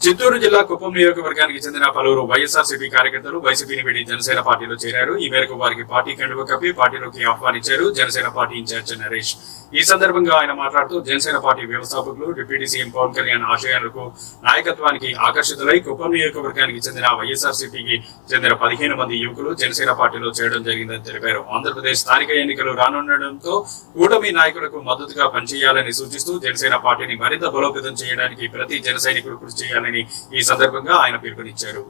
చిత్తూరు జిల్లా కుప్పం నియోజకవర్గానికి చెందిన పలువురు వైఎస్ఆర్సీపీ కార్యకర్తలు వైసీపీని వీడి జనసేన పార్టీలో చేరారు. ఈ మేరకు వారికి పార్టీ కండువ కప్పి పార్టీలోకి ఆహ్వానించారు జనసేన పార్టీ ఇన్ఛార్జ్ నరేష్. ఈ సందర్భంగా ఆయన మాట్లాడుతూ జనసేన పార్టీ వ్యవస్థాపకులు డిప్యూటీ సీఎం పవన్ కళ్యాణ్ ఆశయాలకు నాయకత్వానికి ఆకర్షితులై కుప్పం నియోజకవర్గానికి చెందిన వైఎస్ఆర్సీపీకి చెందిన 15 మంది యువకులు జనసేన పార్టీలో చేరడం జరిగిందని తెలిపారు. ఆంధ్రప్రదేశ్ స్థానిక ఎన్నికలు రానుండటంతో కూటమి నాయకులకు మద్దతుగా పనిచేయాలని సూచిస్తూ జనసేన పార్టీని మరింత బలోపేతం చేయడానికి ప్రతి జన సైనికులు కృషి చేయాలని ఈ సందర్భంగా ఆయన పిలుపునిచ్చారు.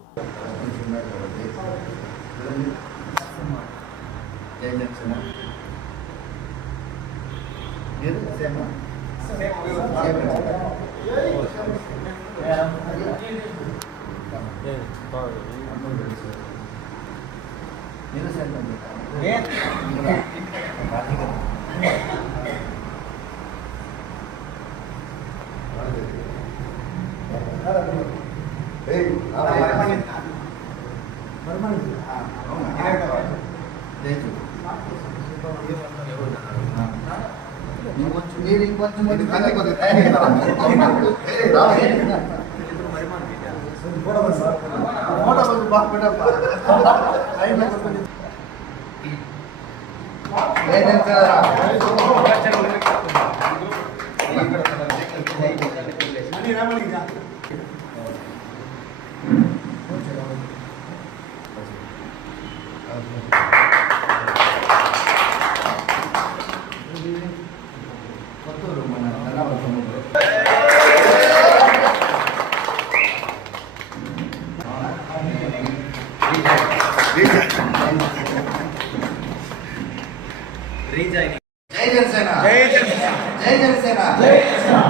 జై జనసేన జై జనసేన జై జనసేన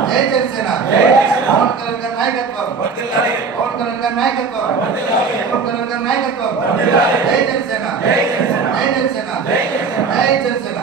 జై జనసేన పవన్ కళ్యాణ్ గారి నాయకత్వం పవన్ కళ్యాణ్ గారి నాయకత్వం పవన్ కళ్యాణ్ గారి నాయకత్వం జై జనసేన జై జనసేన జై జనసేన జై జనసేన